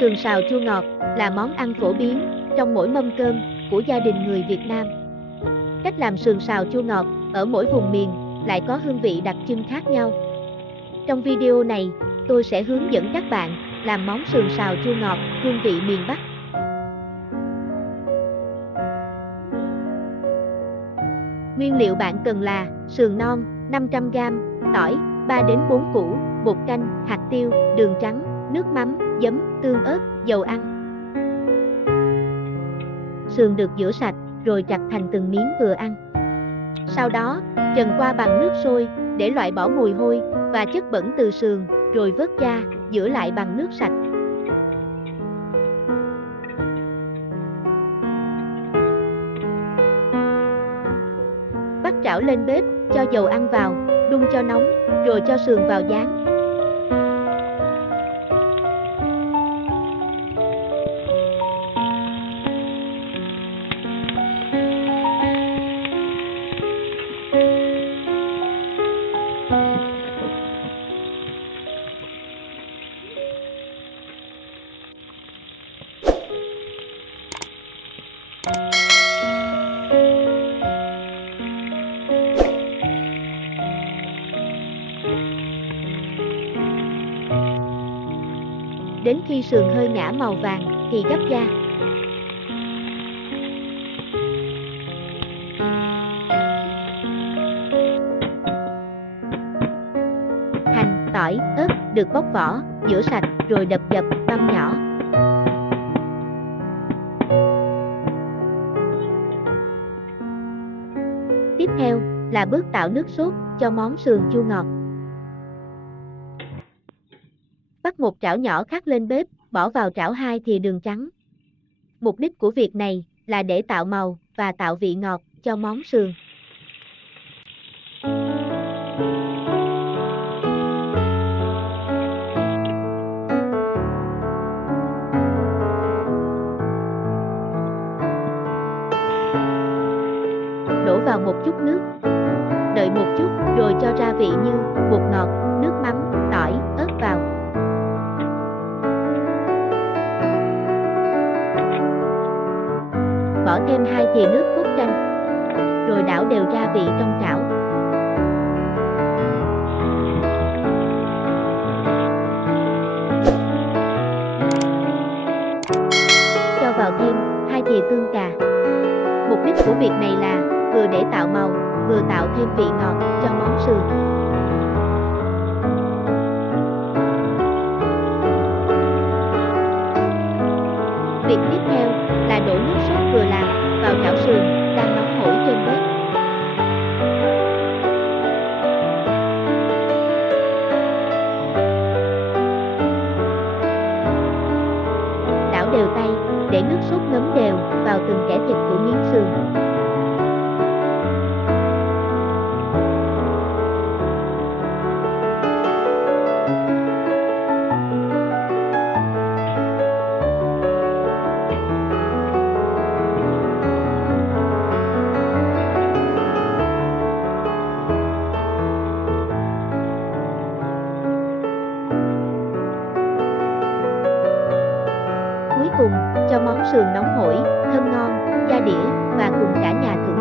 Sườn xào chua ngọt là món ăn phổ biến trong mỗi mâm cơm của gia đình người Việt Nam. Cách làm sườn xào chua ngọt ở mỗi vùng miền lại có hương vị đặc trưng khác nhau. Trong video này, tôi sẽ hướng dẫn các bạn làm món sườn xào chua ngọt hương vị miền Bắc. Nguyên liệu bạn cần là sườn non 500g, tỏi 3 đến 4 củ, bột canh, hạt tiêu, đường trắng, nước mắm, giấm, tương ớt, dầu ăn. Sườn được rửa sạch rồi chặt thành từng miếng vừa ăn. Sau đó, trần qua bằng nước sôi để loại bỏ mùi hôi và chất bẩn từ sườn, rồi vớt da, rửa lại bằng nước sạch. Bắt chảo lên bếp, cho dầu ăn vào, đun cho nóng, rồi cho sườn vào rán. Đến khi sườn hơi ngả màu vàng thì gấp ra. Hành, tỏi, ớt được bóc vỏ, rửa sạch rồi đập dập, băm nhỏ. Tiếp theo là bước tạo nước sốt cho món sườn chua ngọt. Bắt một chảo nhỏ khác lên bếp, bỏ vào chảo 2 thìa đường trắng. Mục đích của việc này là để tạo màu và tạo vị ngọt cho món sườn. Đổ vào một chút nước. Đợi một chút rồi cho gia vị như bột ngọt, nước mắm, tỏi, ớt vào. Bỏ thêm 2 thìa nước cốt chanh, rồi đảo đều gia vị trong chảo. Cho vào thêm 2 thìa tương cà. Mục đích của việc này là vừa để tạo màu, vừa tạo thêm vị ngọt cho món sườn. Việc tiếp theo là đổ nước sốt vừa làm vào chảo sườn đang nóng hổi trên bếp. Đảo đều tay để nước sốt ngấm đều vào từng kẽ thịt của miếng sườn. Cuối cùng, cho món sườn nóng hổi, thơm ngon, ra đĩa và cùng cả nhà thưởng